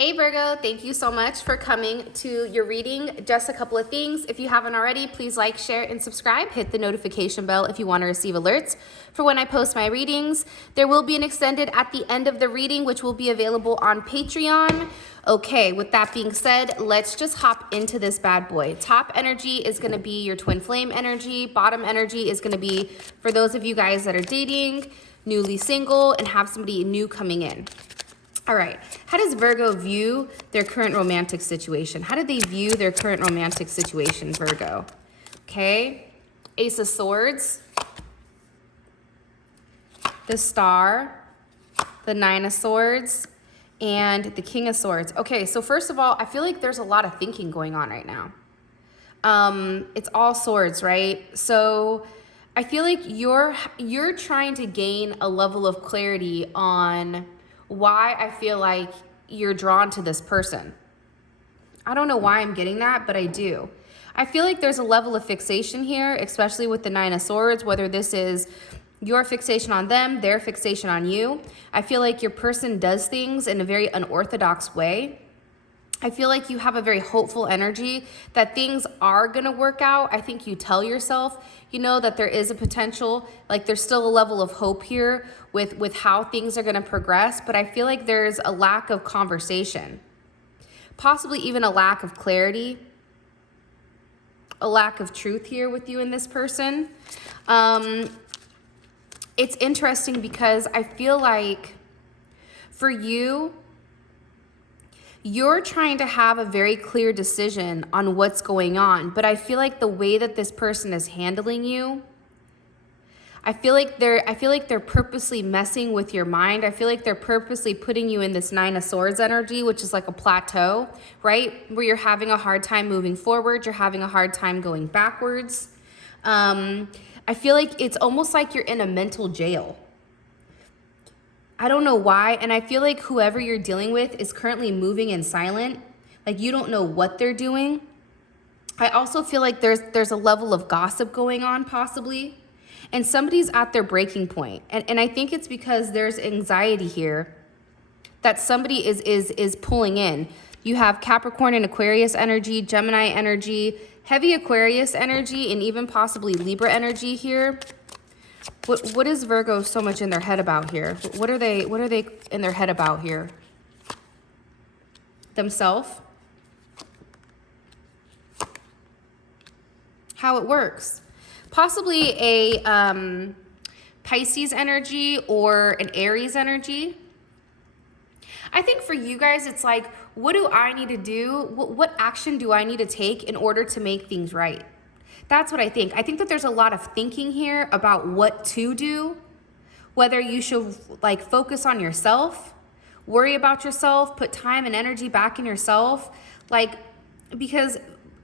Hey Virgo, thank you so much for coming to your reading. Just a couple of things. If you haven't already, please like, share, and subscribe. Hit the notification bell if you want to receive alerts for when I post my readings. There will be an extended at the end of the reading, which will be available on Patreon. Okay, with that being said, let's just hop into this bad boy. Top energy is going to be your twin flame energy. Bottom energy is going to be for those of you guys that are dating, newly single, and have somebody new coming in. All right, how does Virgo view their current romantic situation? How do they view their current romantic situation, Virgo? Okay, Ace of Swords, the Star, the Nine of Swords, and the King of Swords. Okay, so first of all, I feel like there's a lot of thinking going on right now. It's all swords, right? So I feel like you're trying to gain a level of clarity on why I feel like you're drawn to this person. I don't know why I'm getting that, but I do. I feel like there's a level of fixation here, especially with the Nine of Swords, whether this is your fixation on them, their fixation on you. I feel like your person does things in a very unorthodox way. I feel like you have a very hopeful energy that things are going to work out. I think you tell yourself, you know, that there is a potential, like there's still a level of hope here with how things are going to progress. But I feel like there's a lack of conversation, possibly even a lack of clarity, a lack of truth here with you and this person. It's interesting because I feel like for you, you're trying to have a very clear decision on what's going on, but I feel like the way that this person is handling you, I feel like they're purposely messing with your mind. I feel like they're purposely putting you in this Nine of Swords energy, which is like a plateau, right? Where you're having a hard time moving forward, you're having a hard time going backwards. I feel like it's almost like you're in a mental jail. I don't know why, and I feel like whoever you're dealing with is currently moving in silent. Like you don't know what they're doing. I also feel like there's a level of gossip going on possibly, and somebody's at their breaking point. And I think it's because there's anxiety here that somebody is pulling in. You have Capricorn and Aquarius energy, Gemini energy, heavy Aquarius energy, and even possibly Libra energy here. What is Virgo so much in their head about here? What are they in their head about here? Themselves? How it works. Possibly a Pisces energy or an Aries energy. I think for you guys, it's like, what do I need to do? What action do I need to take in order to make things right? That's what I think. I think that there's a lot of thinking here about what to do, whether you should like focus on yourself, worry about yourself, put time and energy back in yourself. Like, because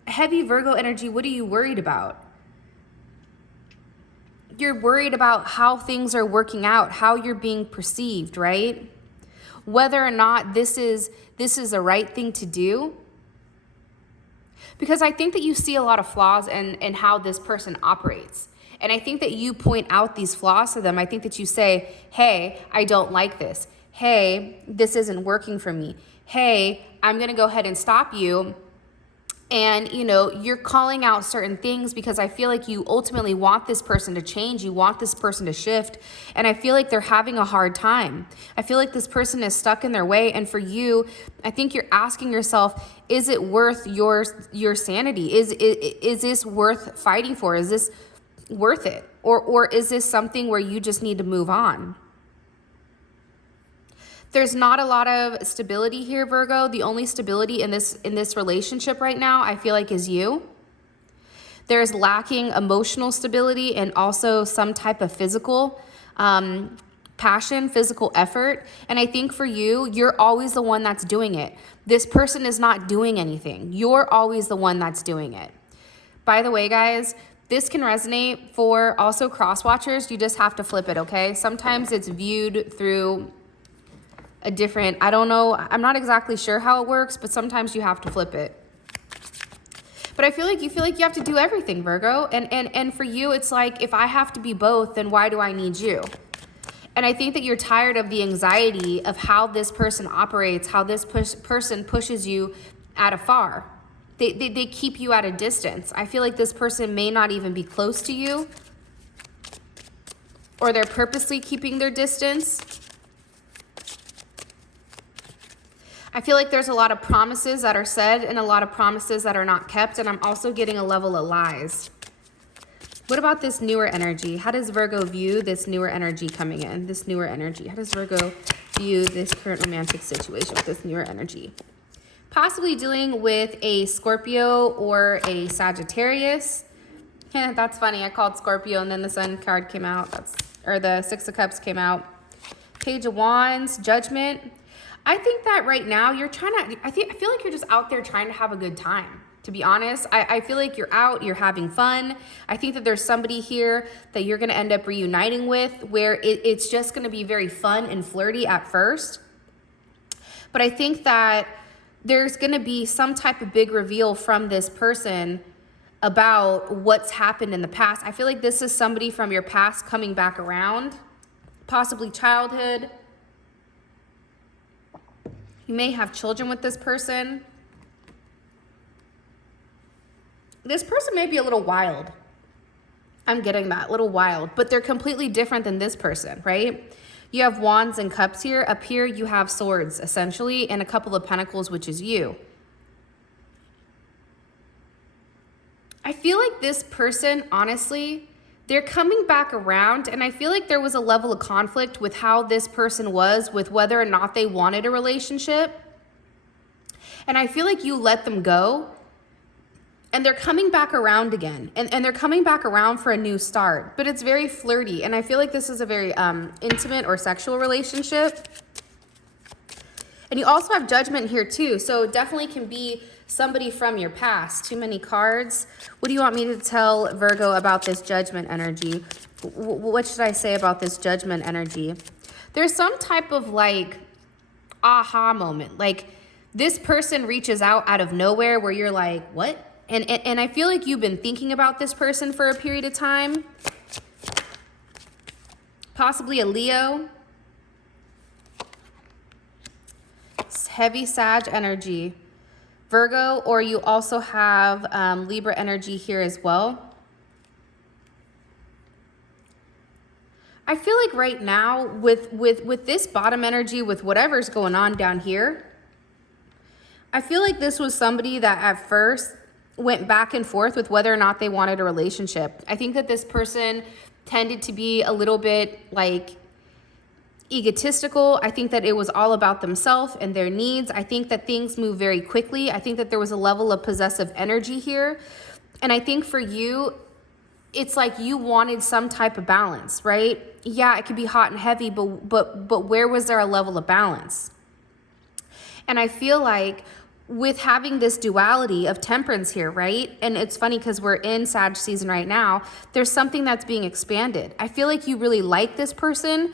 heavy Virgo energy, what are you worried about? You're worried about how things are working out, how you're being perceived, right? Whether or not this is the right thing to do. Because I think that you see a lot of flaws in how this person operates. And I think that you point out these flaws to them. I think that you say, hey, I don't like this. Hey, this isn't working for me. Hey, I'm going to go ahead and stop you. And, you know, you're calling out certain things because I feel like you ultimately want this person to change. You want this person to shift. And I feel like they're having a hard time. I feel like this person is stuck in their way. And for you, I think you're asking yourself, is it worth your sanity? Is this worth fighting for? Is this worth it? Or is this something where you just need to move on? There's not a lot of stability here, Virgo. The only stability in this relationship right now, I feel like, is you. There's lacking emotional stability and also some type of physical passion, physical effort. And I think for you, you're always the one that's doing it. This person is not doing anything. You're always the one that's doing it. By the way, guys, this can resonate for also cross watchers. You just have to flip it, okay? Sometimes it's viewed through a different, I don't know, I'm not exactly sure how it works, but sometimes you have to flip it. But I feel like you have to do everything, Virgo. And for you, it's like, if I have to be both, then why do I need you? And I think that you're tired of the anxiety of how this person operates, how this person pushes you at afar. They keep you at a distance. I feel like this person may not even be close to you, or they're purposely keeping their distance. I feel like there's a lot of promises that are said and a lot of promises that are not kept, and I'm also getting a level of lies. What about this newer energy? How does Virgo view this newer energy coming in? This newer energy. How does Virgo view this current romantic situation with this newer energy? Possibly dealing with a Scorpio or a Sagittarius. Yeah, that's funny. I called Scorpio and then the Sun card came out. Or the Six of Cups came out. Page of Wands, Judgment. I think that right now you're I feel like you're just out there trying to have a good time. To be honest, I feel like you're out, you're having fun. I think that there's somebody here that you're going to end up reuniting with where it's just going to be very fun and flirty at first. But I think that there's going to be some type of big reveal from this person about what's happened in the past. I feel like this is somebody from your past coming back around, possibly childhood. You may have children with this person. This person may be a little wild. I'm getting that, a little wild, but they're completely different than this person, right? You have Wands and Cups here. Up here, you have Swords, essentially, and a couple of Pentacles, which is you. I feel like this person, honestly, they're coming back around, and I feel like there was a level of conflict with how this person was, with whether or not they wanted a relationship. And I feel like you let them go. And they're coming back around again. And they're coming back around for a new start. But it's very flirty. And I feel like this is a very intimate or sexual relationship. And you also have Judgment here too. So it definitely can be somebody from your past. Too many cards. What do you want me to tell Virgo about this Judgment energy? What should I say about this Judgment energy? There's some type of like aha moment. Like this person reaches out of nowhere where you're like, what? And I feel like you've been thinking about this person for a period of time. Possibly a Leo. It's heavy Sag energy. Virgo, or you also have Libra energy here as well. I feel like right now with this bottom energy, with whatever's going on down here, I feel like this was somebody that at first went back and forth with whether or not they wanted a relationship. I think that this person tended to be a little bit like egotistical. I think that it was all about themselves and their needs. I think that things move very quickly. I think that there was a level of possessive energy here. And I think for you, it's like you wanted some type of balance, right? Yeah, it could be hot and heavy, but where was there a level of balance? And I feel like with having this duality of temperance here, right? And it's funny because we're in Sag season right now. There's something that's being expanded. I feel like you really like this person,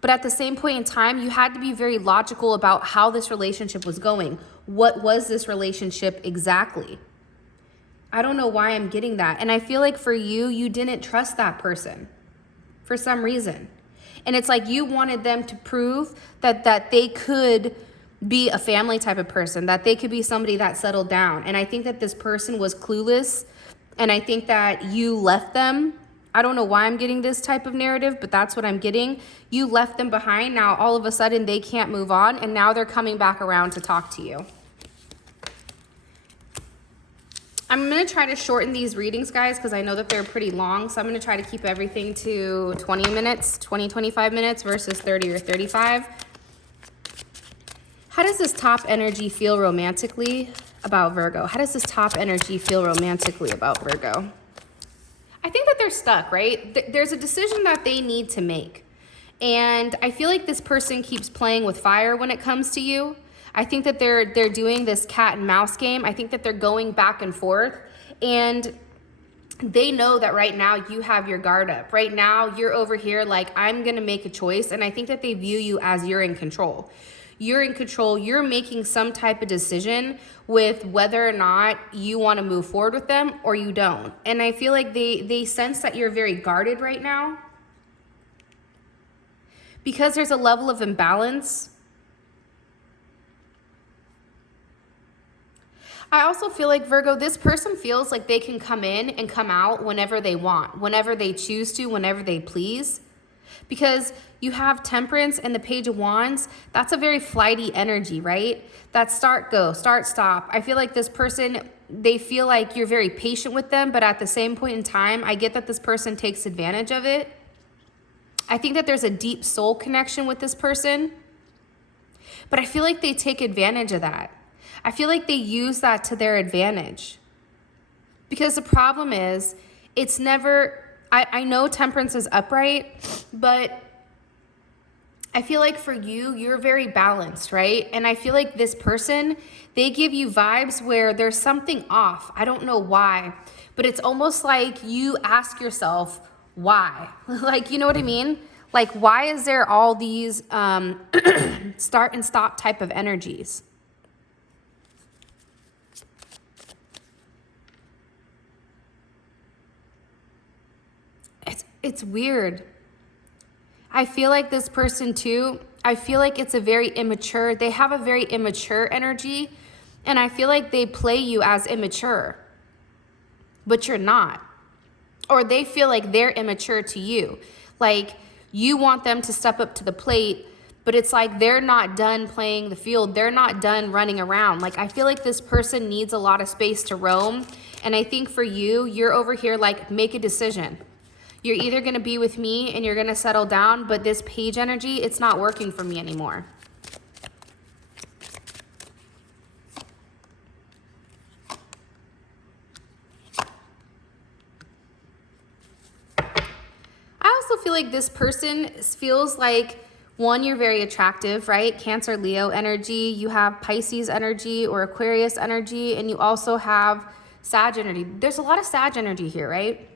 but at the same point in time, you had to be very logical about how this relationship was going. What was this relationship exactly? I don't know why I'm getting that. And I feel like for you, you didn't trust that person for some reason. And it's like you wanted them to prove that they could be a family type of person, that they could be somebody that settled down. And I think that this person was clueless. And I think that you left them. I don't know why I'm getting this type of narrative, but that's what I'm getting. You left them behind. Now, all of a sudden, they can't move on. And now they're coming back around to talk to you. I'm going to try to shorten these readings, guys, because I know that they're pretty long. So I'm going to try to keep everything to 20 minutes, 20, 25 minutes versus 30 or 35. How does this top energy feel romantically about Virgo? How does this top energy feel romantically about Virgo? I think that they're stuck, right? There's a decision that they need to make. And I feel like this person keeps playing with fire when it comes to you. I think that they're doing this cat and mouse game. I think that they're going back and forth. And they know that right now you have your guard up. Right now you're over here like, I'm going to make a choice. And I think that they view you as you're in control. You're in control. You're making some type of decision with whether or not you want to move forward with them or you don't. And I feel like they sense that you're very guarded right now. because there's a level of imbalance. I also feel like, Virgo, this person feels like they can come in and come out whenever they want, whenever they choose to, whenever they please. Because you have Temperance and the Page of Wands. That's a very flighty energy, right? That's start, go, start, stop. I feel like this person, they feel like you're very patient with them, but at the same point in time, I get that this person takes advantage of it. I think that there's a deep soul connection with this person, but I feel like they take advantage of that. I feel like they use that to their advantage. Because the problem is, it's never, I know Temperance is upright, but I feel like for you, you're very balanced, right? And I feel like this person, they give you vibes where there's something off. I don't know why, but it's almost like you ask yourself, why? Like, you know what I mean? Like, why is there all these start and stop type of energies? It's weird. I feel like this person too, I feel like it's a very immature, they have a very immature energy, and I feel like they play you as immature, but you're not. Or they feel like they're immature to you. Like you want them to step up to the plate, but it's like they're not done playing the field. They're not done running around. Like I feel like this person needs a lot of space to roam. And I think for you, you're over here like, make a decision. You're either going to be with me and you're going to settle down, but this Page energy, it's not working for me anymore. I also feel like this person feels like, one, you're very attractive, right? Cancer, Leo energy. You have Pisces energy or Aquarius energy, and you also have Sag energy. There's a lot of Sag energy here, right?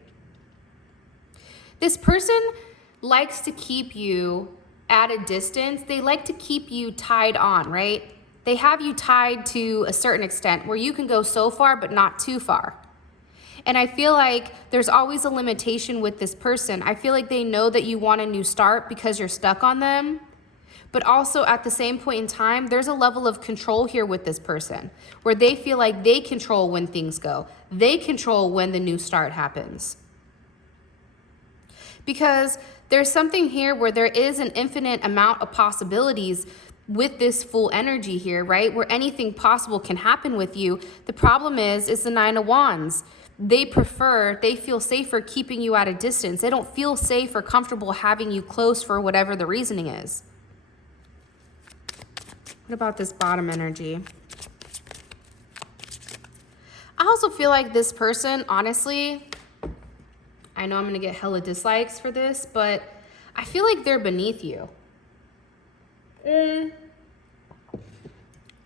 This person likes to keep you at a distance. They like to keep you tied on, right? They have you tied to a certain extent where you can go so far, but not too far. And I feel like there's always a limitation with this person. I feel like they know that you want a new start because you're stuck on them. But also at the same point in time, there's a level of control here with this person where they feel like they control when things go. They control when the new start happens. Because there's something here where there is an infinite amount of possibilities with this full energy here, right? Where anything possible can happen with you. The problem is the Nine of Wands. They feel safer keeping you at a distance. They don't feel safe or comfortable having you close for whatever the reasoning is. What about this bottom energy? I also feel like this person, honestly, I know I'm going to get hella dislikes for this, but I feel like they're beneath you. In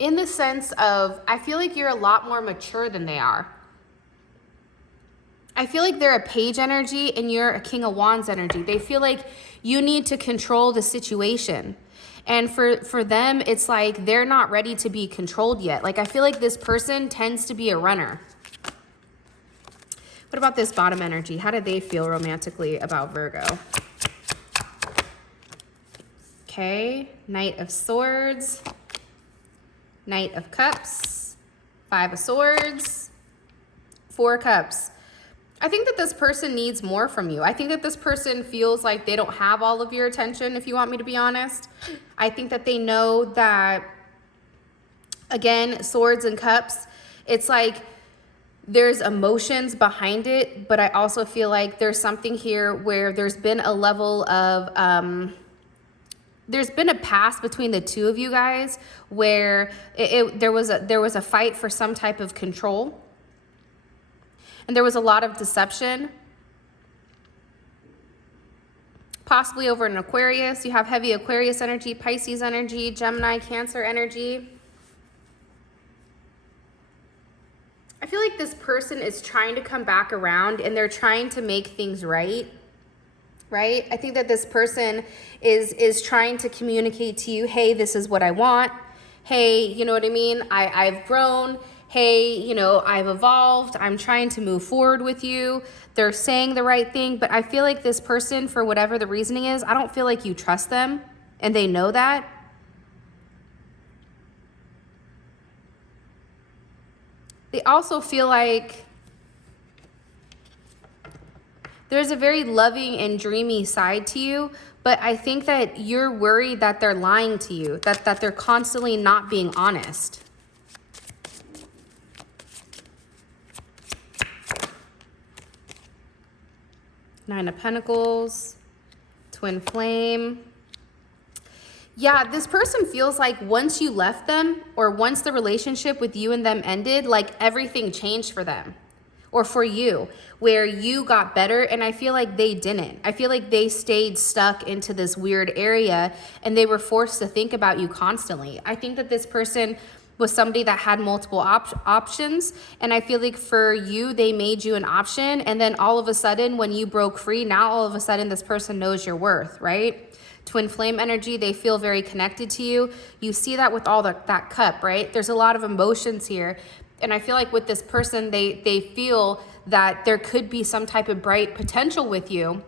the sense of, I feel like you're a lot more mature than they are. I feel like they're a Page energy and you're a King of Wands energy. They feel like you need to control the situation. And for them, it's like they're not ready to be controlled yet. Like I feel like this person tends to be a runner. What about this bottom energy? How do they feel romantically about Virgo? Okay, Knight of Swords, Knight of Cups, Five of Swords, Four of Cups. I think that this person needs more from you. I think that this person feels like they don't have all of your attention, if you want me to be honest. I think that they know that, again, Swords and Cups, it's like there's emotions behind it, but I also feel like there's something here where there's been a level of, there's been a past between the two of you guys where there was a fight for some type of control. And there was a lot of deception, possibly over an Aquarius. You have heavy Aquarius energy, Pisces energy, Gemini, Cancer energy. I feel like this person is trying to come back around and they're trying to make things right? I think that this person is trying to communicate to you, hey, this is what I want. Hey, you know what I mean? I've grown. Hey, you know, I've evolved. I'm trying to move forward with you. They're saying the right thing, but I feel like this person, for whatever the reasoning is, I don't feel like you trust them. and they know that. They also feel like there's a very loving and dreamy side to you, but I think that you're worried that they're lying to you, that they're constantly not being honest. Nine of Pentacles, twin flame. Yeah, this person feels like once you left them, or once the relationship with you and them ended, like everything changed for them or for you, where you got better. And I feel like they didn't. I feel like they stayed stuck into this weird area and they were forced to think about you constantly. I think that this person was somebody that had multiple options. And I feel like for you, they made you an option. And then all of a sudden, when you broke free, now all of a sudden this person knows your worth, right? Twin flame energy, they feel very connected to you. You see that with all that cup, right? There's a lot of emotions here. And I feel like with this person, they feel that there could be some type of bright potential with you,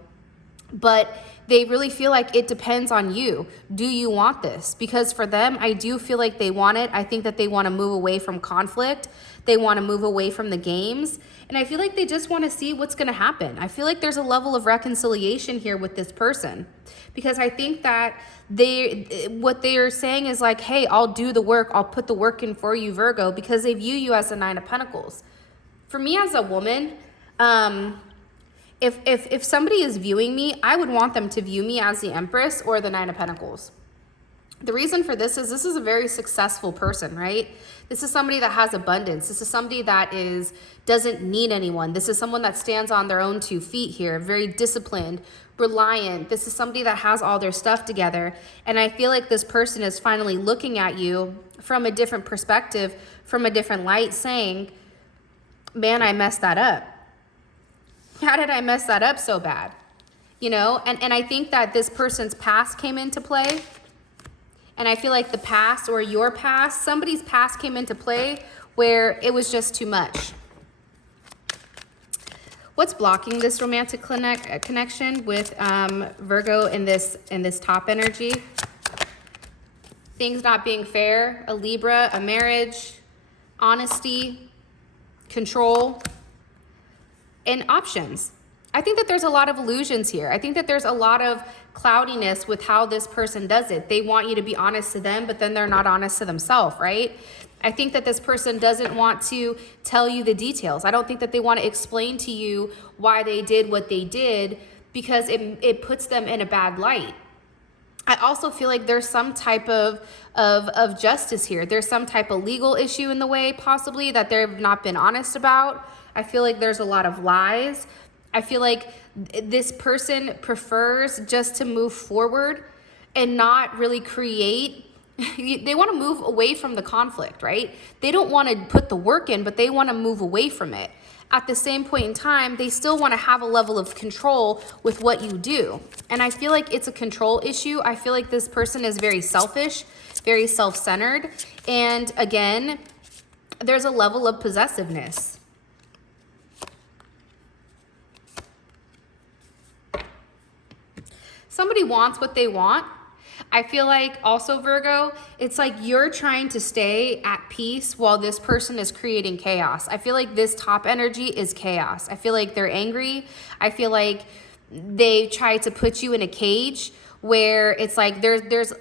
but they really feel like it depends on you. Do you want this? Because for them, I do feel like they want it. I think that they want to move away from conflict. They want to move away from the games. And I feel like they just want to see what's going to happen. I feel like there's a level of reconciliation here with this person, because I think that what they are saying is like, hey, I'll do the work. I'll put the work in for you, Virgo, because they view you as a Nine of Pentacles. For me as a woman, if somebody is viewing me, I would want them to view me as the Empress or the Nine of Pentacles. The reason for this is a very successful person, right? This is somebody that has abundance. This is somebody that doesn't need anyone. This is someone that stands on their own 2 feet here, very disciplined, reliant. This is somebody that has all their stuff together. And I feel like this person is finally looking at you from a different perspective, from a different light, saying, man, I messed that up. How did I mess that up so bad? You know, and I think that this person's past came into play. And I feel like the past, or your past, somebody's past came into play where it was just too much. What's blocking this romantic connection with Virgo in this top energy? Things not being fair, a Libra, a marriage, honesty, control, and options. I think that there's a lot of illusions here. I think that there's a lot of cloudiness with how this person does it. They want you to be honest to them, but then they're not honest to themselves, right? I think that this person doesn't want to tell you the details. I don't think that they want to explain to you why they did what they did, because it puts them in a bad light. I also feel like there's some type of justice here. There's some type of legal issue in the way, possibly, that they've not been honest about. I feel like there's a lot of lies. I feel like this person prefers just to move forward and not really create. They want to move away from the conflict, right? They don't want to put the work in, but they want to move away from it. At the same point in time, they still want to have a level of control with what you do. And I feel like it's a control issue. I feel like this person is very selfish, very self-centered. And again, there's a level of possessiveness. Somebody wants what they want. I feel like also, Virgo, it's like you're trying to stay at peace while this person is creating chaos. I feel like this top energy is chaos. I feel like they're angry. I feel like they try to put you in a cage where it's like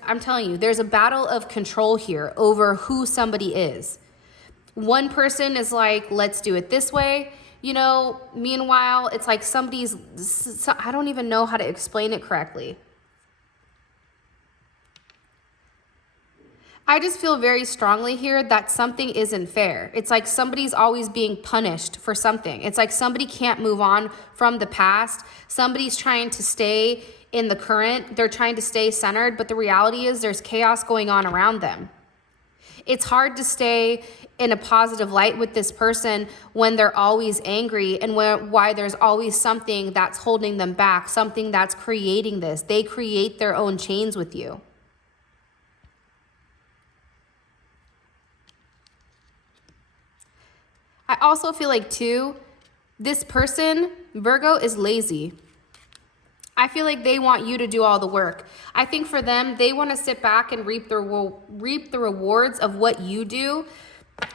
I'm telling you, there's a battle of control here over who somebody is. One person is like, let's do it this way. You know, meanwhile, it's like I don't even know how to explain it correctly. I just feel very strongly here that something isn't fair. It's like somebody's always being punished for something. It's like somebody can't move on from the past. Somebody's trying to stay in the current. They're trying to stay centered, but the reality is there's chaos going on around them. It's hard to stay in a positive light with this person when they're always angry, and why there's always something that's holding them back, something that's creating this. They create their own chains with you. I also feel like, too, this person, Virgo, is lazy. I feel like they want you to do all the work. I think for them, they want to sit back and reap the rewards of what you do.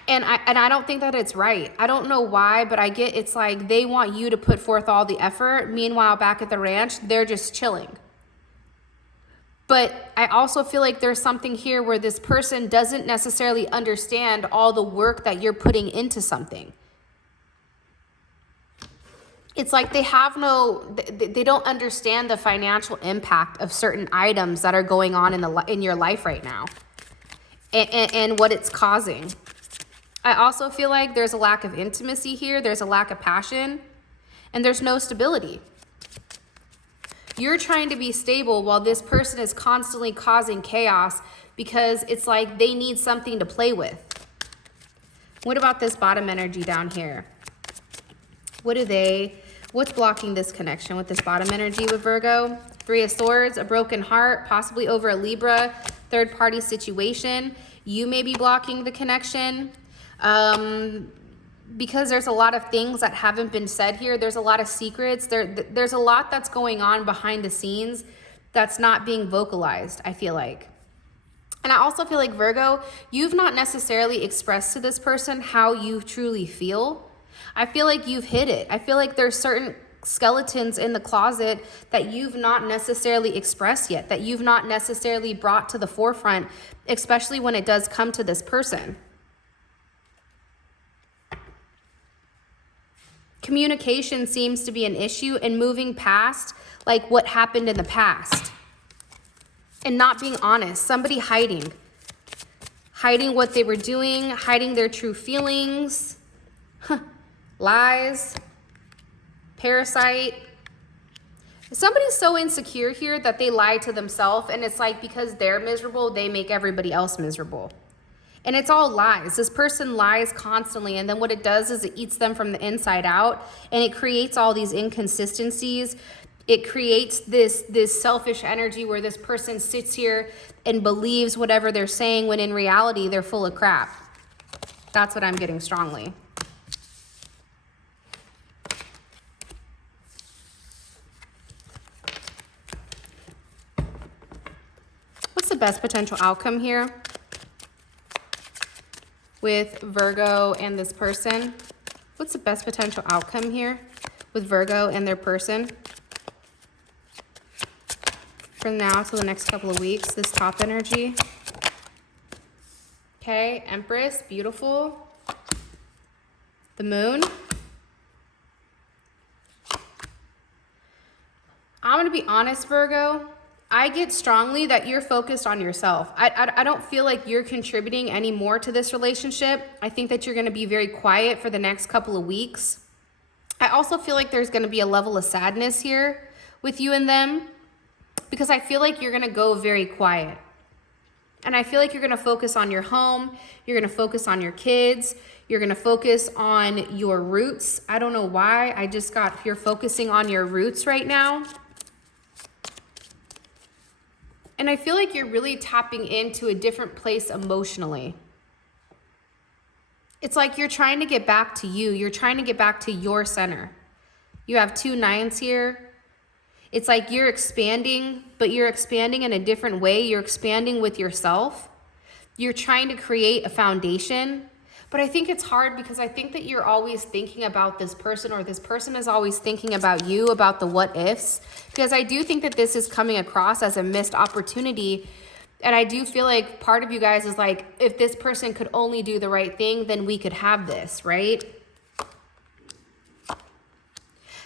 And I don't think that it's right. I don't know why, but I get it's like they want you to put forth all the effort. Meanwhile, back at the ranch, they're just chilling. But I also feel like there's something here where this person doesn't necessarily understand all the work that you're putting into something. It's like they don't understand the financial impact of certain items that are going on in your life right now, and what it's causing. I also feel like there's a lack of intimacy here. There's a lack of passion, and there's no stability. You're trying to be stable while this person is constantly causing chaos because it's like they need something to play with. What about this bottom energy down here? What's blocking this connection with this bottom energy with Virgo? 3 of Swords, a broken heart, possibly over a Libra, third party situation. You may be blocking the connection because there's a lot of things that haven't been said here. There's a lot of secrets. There's a lot that's going on behind the scenes that's not being vocalized, I feel like. And I also feel like, Virgo, you've not necessarily expressed to this person how you truly feel. I feel like you've hid it. I feel like there's certain skeletons in the closet that you've not necessarily expressed yet, that you've not necessarily brought to the forefront, especially when it does come to this person. Communication seems to be an issue, and moving past like what happened in the past and not being honest. Somebody hiding what they were doing, hiding their true feelings. Lies, parasite. Somebody's so insecure here that they lie to themselves, and it's like because they're miserable, they make everybody else miserable. And it's all lies. This person lies constantly, and then what it does is it eats them from the inside out, and it creates all these inconsistencies. It creates this selfish energy where this person sits here and believes whatever they're saying when in reality they're full of crap. That's what I'm getting strongly. What's the best potential outcome here with Virgo and this person? What's the best potential outcome here with Virgo and their person? From now to the next couple of weeks, this top energy. Okay, Empress, beautiful. The Moon. I'm going to be honest, Virgo. I get strongly that you're focused on yourself. I don't feel like you're contributing any more to this relationship. I think that you're going to be very quiet for the next couple of weeks. I also feel like there's going to be a level of sadness here with you and them because I feel like you're going to go very quiet. And I feel like you're going to focus on your home. You're going to focus on your kids. You're going to focus on your roots. I don't know why. I just got you're focusing on your roots right now. And I feel like you're really tapping into a different place emotionally. It's like you're trying to get back to you. You're trying to get back to your center. You have 2 9s here. It's like you're expanding, but you're expanding in a different way. You're expanding with yourself. You're trying to create a foundation. But I think it's hard because I think that you're always thinking about this person, or this person is always thinking about you, about the what ifs. Because I do think that this is coming across as a missed opportunity. And I do feel like part of you guys is like, if this person could only do the right thing, then we could have this, right?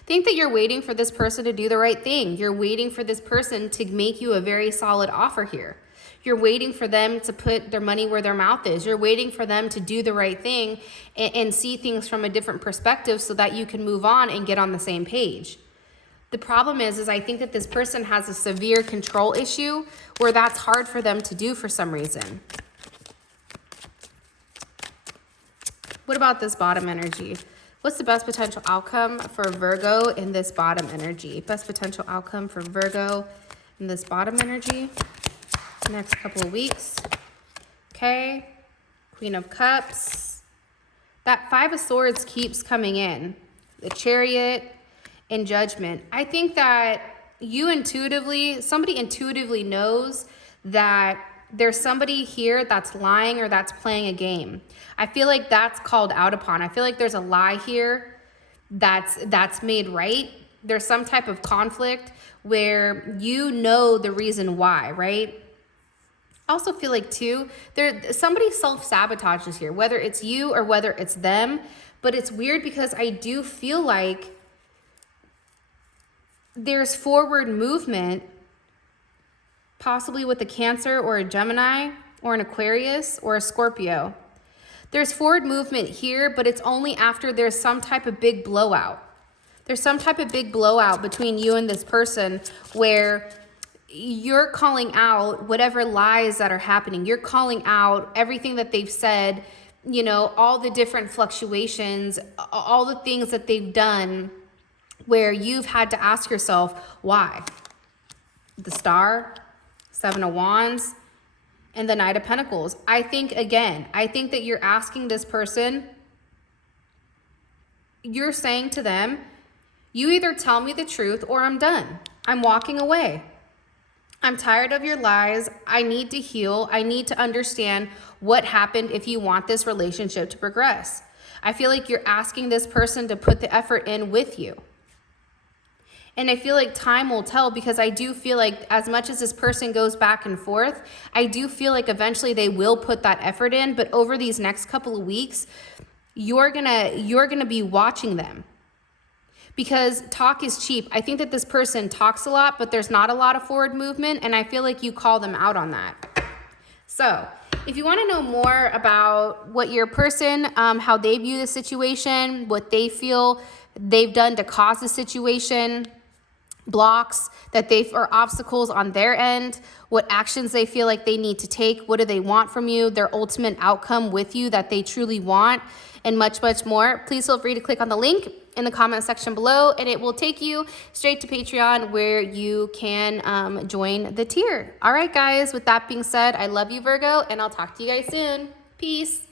Think that you're waiting for this person to do the right thing. You're waiting for this person to make you a very solid offer here. You're waiting for them to put their money where their mouth is. You're waiting for them to do the right thing and see things from a different perspective so that you can move on and get on the same page. The problem is I think that this person has a severe control issue where that's hard for them to do for some reason. What about this bottom energy? What's the best potential outcome for Virgo in this bottom energy? Best potential outcome for Virgo in this bottom energy? Next couple of weeks. Okay. Queen of Cups. That 5 of Swords keeps coming in. The Chariot and Judgment. I think that somebody intuitively knows that there's somebody here that's lying or that's playing a game. I feel like that's called out upon. I feel like there's a lie here that's made right. There's some type of conflict where you know the reason why, right? I also feel like too, somebody self-sabotages here, whether it's you or whether it's them. But it's weird because I do feel like there's forward movement, possibly with a Cancer or a Gemini or an Aquarius or a Scorpio. There's forward movement here, but it's only after there's some type of big blowout. There's some type of big blowout between you and this person where you're calling out whatever lies that are happening. You're calling out everything that they've said, you know, all the different fluctuations, all the things that they've done where you've had to ask yourself, why? The Star, Seven of Wands, and the Knight of Pentacles. I think that you're asking this person, you're saying to them, you either tell me the truth or I'm done. I'm walking away. I'm tired of your lies. I need to heal. I need to understand what happened if you want this relationship to progress. I feel like you're asking this person to put the effort in with you. And I feel like time will tell, because I do feel like as much as this person goes back and forth, I do feel like eventually they will put that effort in. But over these next couple of weeks, you're gonna be watching them, because talk is cheap. I think that this person talks a lot, but there's not a lot of forward movement, and I feel like you call them out on that. So if you want to know more about what your person, how they view the situation, what they feel they've done to cause the situation, blocks that or obstacles on their end, what actions they feel like they need to take, what do they want from you, their ultimate outcome with you that they truly want, and much, much more, please feel free to click on the link in the comment section below, and it will take you straight to Patreon, where you can join the tier. All right, guys, with that being said, I love you, Virgo, and I'll talk to you guys soon. Peace.